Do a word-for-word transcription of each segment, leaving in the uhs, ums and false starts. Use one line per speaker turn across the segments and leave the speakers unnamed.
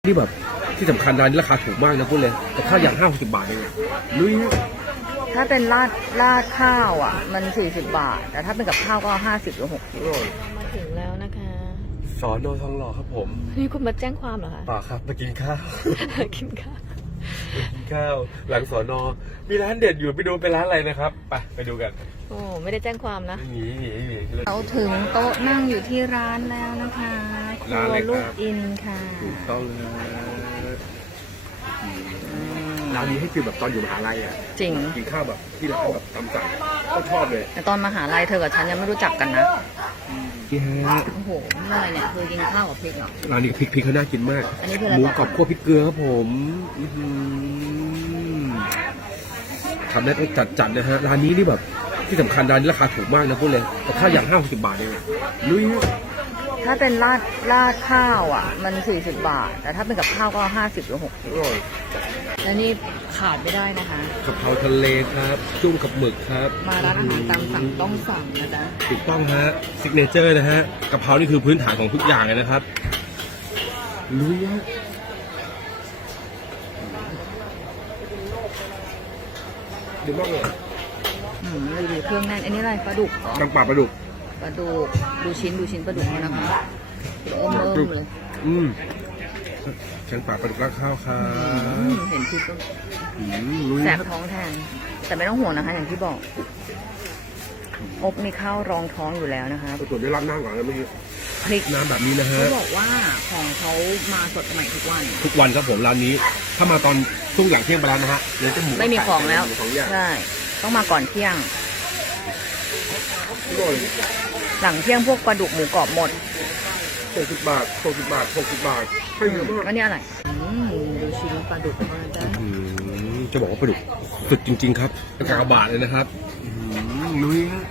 นี่แบบที่สำคัญร้านนี้ราคาถูกมากนะพูดเลยแต่ข้าวอย่างห้าหกสิบบาทเองลุย
ถ้าเป็นราดราดข้าวอ่ะมันสี่สิบบาทแต่ถ้าเป็นกับข้าวก็ห้าสิบหรือหกสิบมาถึงแล้วนะคะ
สอนอทองหล่อครับผม
นี่คุณมาแจ้งความเหรอคะ
ป่าครับมากินข้าว
กินข้าว
กินข้าวหลังสอนอมีร้านเด็ดอยู่ไปดูเป็นร้านอะไรนะครับไปไปดูกัน
โอ้ไม่ได้แจ้งความนะ
หนีหนีหนี
เราถึงโต๊ะนั่งอยู่ที่ร้านแล้วนะคะครัวลูกอินค่ะ
ถูกต้องเลยร้านนี้ให้ฟีลแบบตอนอยู่มหาลัยอ่ะ
จริง
กินข้าวแบบที่ร้านแบบตามสั่งก็ชอบเลย
แต่ตอนมหาลัยเธอกับฉันยังไม่รู้จักกันนะ
พี่ฮะ
โอ้โหนี่อะไรเนี่ยคือกินข้าวกับพริกเหรอ
ร้านนี้พริกพริกเขาน่ากินมาก
อันนี้คืออะไร
หมูกรอบคั่วพริกเกลือครับผมอื้อหือทำได้จัดจัดนะฮะร้านนี้นี่แบบที่สำคัญร้านนี้ราคาถูกมากนะพูดเลยแต่ข้าวอย่างห้าหกสิบบาทเองลุย
ถ้าเป็นราดราดข้าวอ่ะมันสี่สิบบาทแต่ถ้าเป็นกับข้าวก็ห้าสิบหรือหกสิบ
อร่อย
และนี่ขาดไม่ได้นะคะ
กะเพราทะเลครับจุ้มกับหมึกครับ
มาร้านอาหารตามสั่งต้องสั่งนะจ๊ะ
ถูกต้องฮะซิกเนเจอร์นะฮะกะเพรานี่คือพื้นฐานของทุกอย่างเลยนะครับลุยฮะดีมากเลย
อืมดูดิเครื่องแน่นอันนี้อะไรปลาดุกเหรอ
กังป่าปลาดุก
ปลาดุกดูชิ้นดูชิ้นปลาดุกเขานะคะเอิ่มเอิ่มเลย
อืมกังป่าปลาดุกราดข้าวครั
อื
บ
มเห็นพริกก็
อืมลุย
แสบ
ครับ
ท้องแทนแต่ไม่ต้องห่วงนะคะ อย่างที่บอกอบมีข้าวรองท้องอยู่แล้วนะคะ
ไปตรวจด้วยร้านหน้าก่อนนะเมื่อกี้
พริก
น้ำแบบนี้นะฮะ
เขาบอกว่าของเขามาสดใหม่ทุกวัน
ทุกวันครับผมร้านนี้ ถ้ามาตอนช่วงอย่างเที่ยงไปแล้วนะฮะเดี๋ยวจะหมู
ไม่มีของแล้ว
หมูของอย่าง
ใช่ต้องมาก่อนเที่ยง
อร่อย
หลังเที่ยงพวกปลาดุกหมูกรอบหมด
หกสิบบาทหกสิบบาทหกสิบบาทให้เยอะมาก
แล้วนี่อะไรอืมดูชิ้นปลาดุกมาจ้ะ
อืมจะบอกว่าปลาดุกสุดจริง ๆ ครับกากบาทเลยนะครับอืมลุยฮะ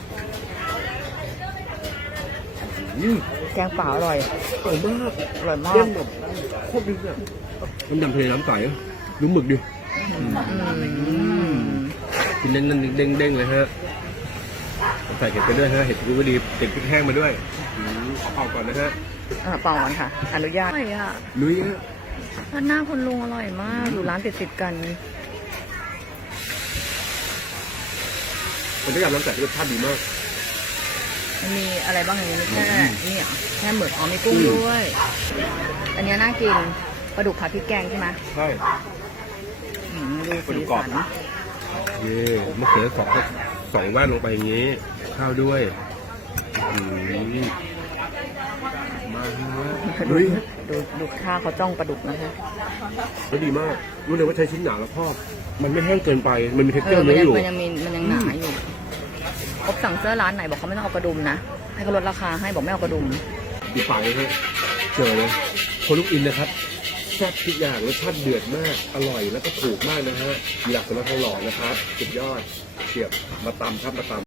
อืม
แกงเปล่าอร่อย
อร่อยมาก
อร่อยมา
เด้
ก
งแบบโคตรดีอ่ะน้ำดำทะเลน้ำใสดูหมึกดิ
อืม
กินเด้งๆเด้งๆเลยฮะใส่เห็ดไปด้วยฮะเห็ดรู้ว่าดีติดพริกแห้งมาด้วยอืมขอเป่าก่อนนะฮะ
อ่าเปล่าก่อนค่ะ อนุญาตอร่อยอ่ะ
ลุยฮะ
ร้านหน้าคนลุงอร่อยมากอยู่ร้านติดติดๆกัน
มันก็ยำน้ำใสรสชาติดีมาก
มันมีอะไรบ้างอย่างนี้มีแค่นี่เหรอแค่หมึกอ๋อมีกุ้งด้วย อันเนี้ยน่ากินปลาดุกผัดพริกแกงใช่ไหม
ใช่
อืมดู
ปลาดุ
สี
กกรอ
สั
บ
น
เย่มะเขือสองสองแว่นลงไปอย่างนี้ ข้าวด้วยอืมมาฮะ
ดู
ลุย
ดูดูข้าวเขาจ้องปลาดุกนะคะ
ก็ดีมาก รู้เลยว่าใช้ชิ้นหนาแล้วพอกมันไม่แห้งเกินไป มันมีเท็ก
เอ
เจอ
อ
ร์
มัน
เนื้อ
ยัง
อยู่
มันยังมีมันยังหนาอยู่พบสั่งเสื้อร้านไหนบอกเขาไม่ต้องเอากระดุมนะให้เขาลดราคาให้บอกไม่เอากระดุม
ดีไปฮะเจอเลยคนลูกอินนะครับแซ่บทุกอย่างรสชาติเดือดมาก อร่อยแล้วก็ถูกมากนะฮะมีหลักสำหรับทองหล่อนะครับสุดยอดเทียบมาตำครับมาตำ